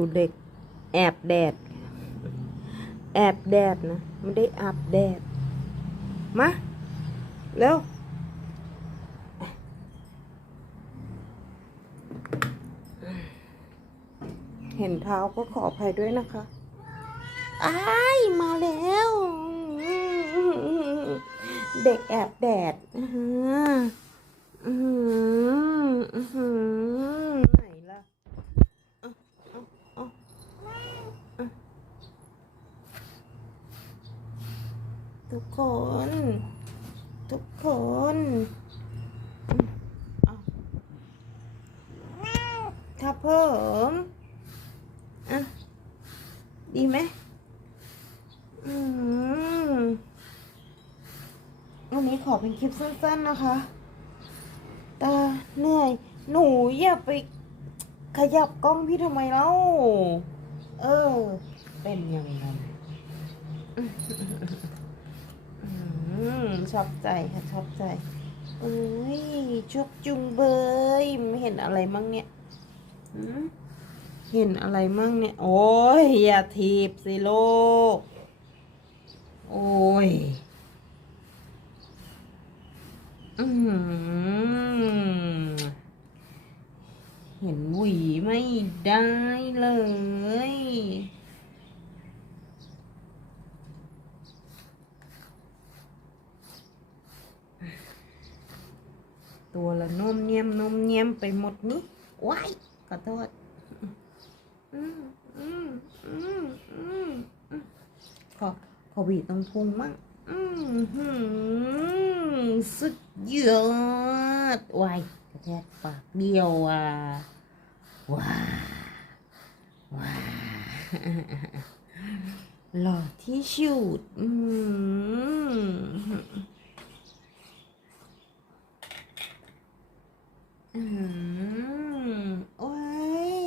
ดูเด็ก แอบแดด แอบแดดนะไม่ได้อาบแดด มา เร็ว เห็นเท้าก็ขออภัยด้วยนะคะอ้ายมาแล้ว เด็กแอบแดดอื้อหืออื้อหืออื้อหือไหนล่ะเอาเอาเอาเอาทุก คน ทุกคนอาครับผมอะดีไหมอืมวันนี้ขอเป็นคลิปสั้นๆนะคะ ตาเหนื่อย หนูอย่าไปขยับกล้องพี่ทำไมเล่า เออ เป็นยังไงอืม ชอบใจค่ะชอบใจเอ้ยชุบจุงเบยไม่เห็นอะไรมั่งเนี่ยเห็นอะไรมั่งเนี่ย โอ้ยอย่าทีบสิโลก โอ้ย อืมเห็นหวีไม่ได้เลย ตัวละนุ่มเนียมนุ่มเนียมไปหมดนี่ว้ายขอโทษขอขอบีบตรงพุงมั่งอืมหืมสุดยอดว้ายกระแทกปากเดียวอะว้าว้าหล่อที่สุดอืม อืมโอ้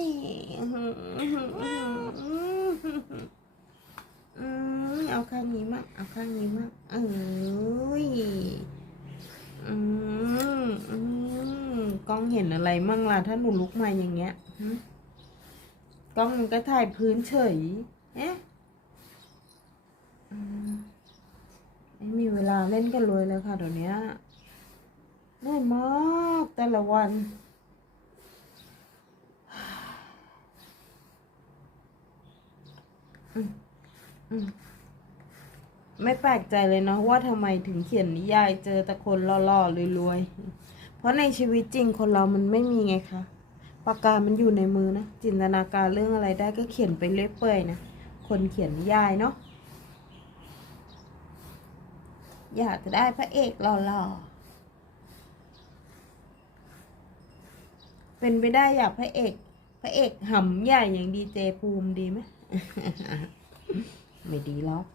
ยอืมเอาข้างนี้มั่งเอาข้างนี้มั่งเอ้ยอืมอืมกล้องเห็นอะไรมั่งล่ะถ้าหนูลุกมาอย่างเงี้ยกล้องมันก็ถ่ายพื้นเฉยเอ๊ะไม่มีเวลาเล่นกันเลยเลยค่ะเดี๋ยวเนี้ยเหนื่อยมาก แต่ละวันอืมอืมไม่แปลกใจเลยนะว่าทำไมถึงเขียนนิยายเจอแต่คนหล่อๆรวยๆ เพราะในชีวิตจริงคนเรามันไม่มีไงคะปากกามันอยู่ในมือนะ จินตนาการเรื่องอะไรได้ก็เขียนไปเรื่อยเปื่อยนะ คนเขียนนิยายเนาะอยากจะได้พระเอกหล่อๆ เป็นไปได้อยากพระเอก พระเอกหำใหญ่อย่างดีเจภูมิดีไหมไม่ดีหรอก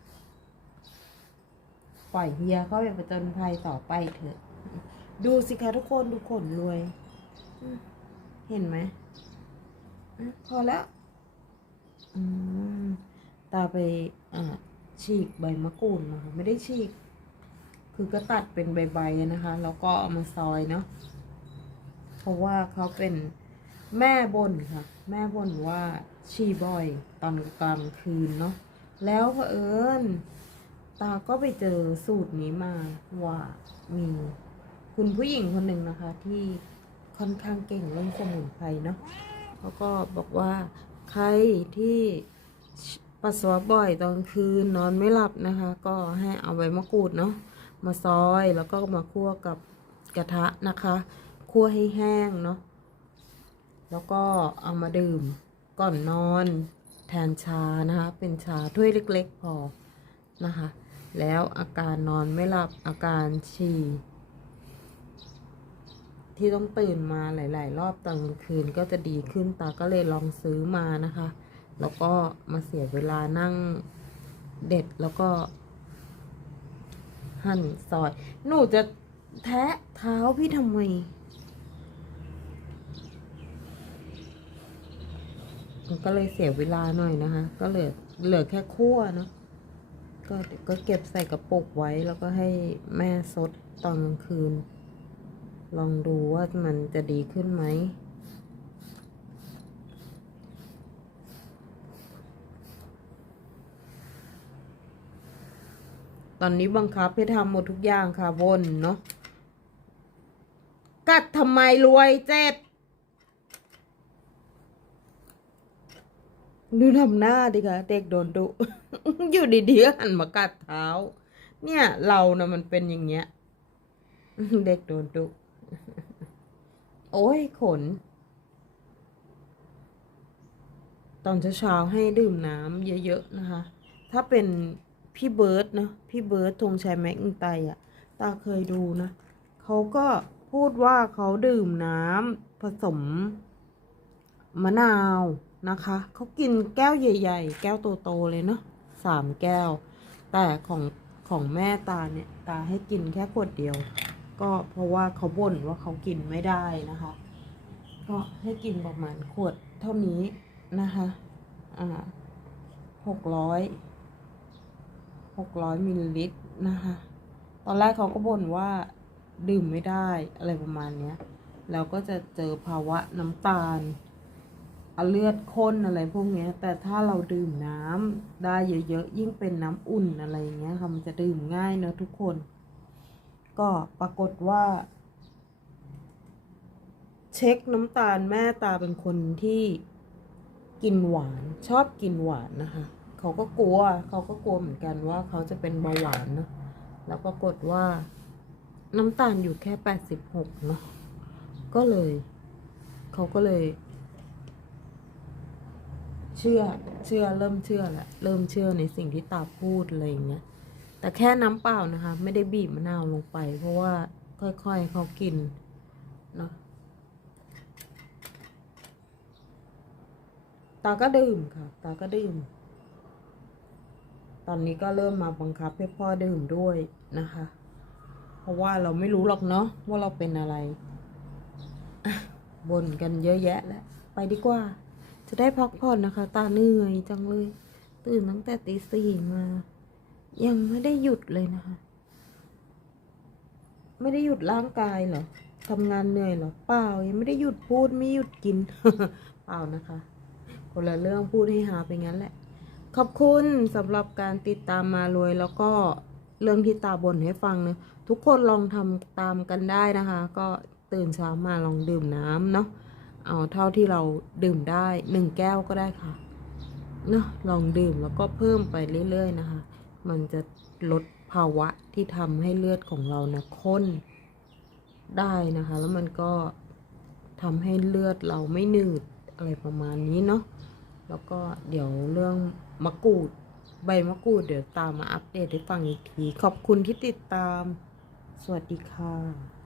ปล่อยเฮียเข้าไปประจนภัยต่อไปเถอะ ดูสิคะทุกคนดูขนรวย เห็นไหมพอแล้วตาไปฉีกใบมะกรูดมาค่ะไม่ได้ฉีก คือก็ตัดเป็นใบๆนะคะ แล้วก็เอามาซอยเนาะ เพราะว่าเขาเป็นแม่บ่นค่ะ แม่บ่นว่าฉี่บ่อยตอนกลางคืนเนาะแล้วเผอิญตาก็ไปเจอสูตรนี้มาว่ามีคุณผู้หญิงคนหนึ่งนะคะ ที่ค่อนข้างเก่งเรื่องสมุนไพรเนาะเขาก็บอกว่าใครที่ปัสสาวะบ่อยตอนคืนนอนไม่หลับนะคะ ก็ให้เอาใบมะกรูดเนาะมาซอยแล้วก็มาคั่วกับกระทะนะคะ คั่วให้แห้งเนาะแล้วก็เอามาดื่มก่อนนอน แทนชานะคะ เป็นชาถ้วยเล็กๆพอนะคะ แล้วอาการนอนไม่หลับอาการฉี่ที่ต้องตื่นมาหลาย ๆ รอบตอนกลางคืนก็จะดีขึ้นตาก็เลยลองซื้อมานะคะ แล้วก็มาเสียเวลานั่งเด็ดแล้วก็ หั่นซอย หนูจะแทะเท้าพี่ทำไม มันก็เลยเสียเวลาหน่อยนะคะ ก็เหลือเหลือแค่คั่วเนาะก็เดี๋ยวก็เก็บใส่กระปุกไว้แล้วก็ให้แม่ซดตอนกลางคืน ลองดูว่ามันจะดีขึ้นไหมตอนนี้บังคับให้ทำหมดทุกอย่างค่ะวนเนาะกัดทำไมรวยเจ็บ ดูทำหน้าดิคะเด็กโดนดุ อยู่ดีๆหันมากัดเท้า เนี่ย เรานะมันเป็นอย่างเงี้ย เด็กโดนดุ โอ้ยขน ตอนเช้าๆให้ดื่มน้ำเยอะๆนะคะ ถ้าเป็นพี่เบิร์ดนะพี่เบิร์ดธงชัยแม็กอินไตอะ ตาเคยดูนะเขาก็พูดว่าเขาดื่มน้ำผสมมะนาว นะคะเขากินแก้วใหญ่ ๆ แก้วโตๆเลยเนาะสามแก้ว แต่ของของแม่ตาเนี่ยตาให้กินแค่ขวดเดียว ก็เพราะว่าเขาบ่นว่าเขากินไม่ได้นะคะ ก็ให้กินประมาณขวดเท่านี้นะคะอ่าหกร้อยหกร้อยมิลลิลิตรนะคะ ตอนแรกเขาก็บ่นว่าดื่มไม่ได้อะไรประมาณเนี้ยแล้วก็จะเจอภาวะน้ำตาล เอเลือดข้นอะไรพวกนี้แต่ถ้าเราดื่มน้ำได้เยอะๆยิ่งเป็นน้ำอุ่นอะไรอย่างเงี้ยค่ะมันจะดื่มง่ายเนอะทุกคน ก็ปรากฏว่า เช็คน้ำตาลแม่ตาเป็นคนที่กินหวานชอบกินหวานนะคะเขาก็กลัว เขาก็กลัวเหมือนกันว่าเขาจะเป็นเบาหวานเนอะแล้วปรากฏว่าน้ำตาลอยู่แค่แปดสิบหกเนาะก็เลย เขาก็เลย เชื่อเชื่อเริ่มเชื่อละเริ่มเชื่อในสิ่งที่ตาพูดอะไรอย่างเงี้ยแต่แค่น้ำเปล่านะคะ ไม่ได้บีบมะนาวลงไป เพราะว่าค่อยๆเขากินเนาะตาก็ดื่มค่ะ ตาก็ดื่ม ตอนนี้ก็เริ่มมาบังคับให้พ่อดื่มด้วยนะคะ เพราะว่าเราไม่รู้หรอกเนาะว่าเราเป็นอะไรบ่นกันเยอะแยะแล้วไปดีกว่า จะได้พักผ่อนนะคะ ตาเหนื่อยจังเลย ตื่นตั้งแต่ตีสี่มา ยังไม่ได้หยุดเลยนะคะ ไม่ได้หยุดร่างกายเหรอทำงานเหนื่อยเหรอเปล่ายังไม่ได้หยุดพูดไม่หยุดกินเปล่านะคะคนละเรื่องพูดให้หาไปงั้นแหละ ขอบคุณสำหรับการติดตามมารวยแล้วก็เรื่องที่ตาบ่นให้ฟังเนะทุกคนลองทำตามกันได้นะคะ ก็ตื่นเช้ามาลองดื่มน้ำเนาะ เอาเท่าที่เราดื่มได้หนึ่งแก้วก็ได้ค่ะเนาะลองดื่มแล้วก็เพิ่มไปเรื่อยๆนะคะ มันจะลดภาวะที่ทำให้เลือดของเรานะข้นได้นะคะ แล้วมันก็ทำให้เลือดเราไม่หนืดอะไรประมาณนี้เนาะแล้วก็เดี๋ยวเรื่องมะกรูดใบมะกรูดเดี๋ยวตามมาอัปเดตให้ฟังอีกที ขอบคุณที่ติดตาม สวัสดีค่ะ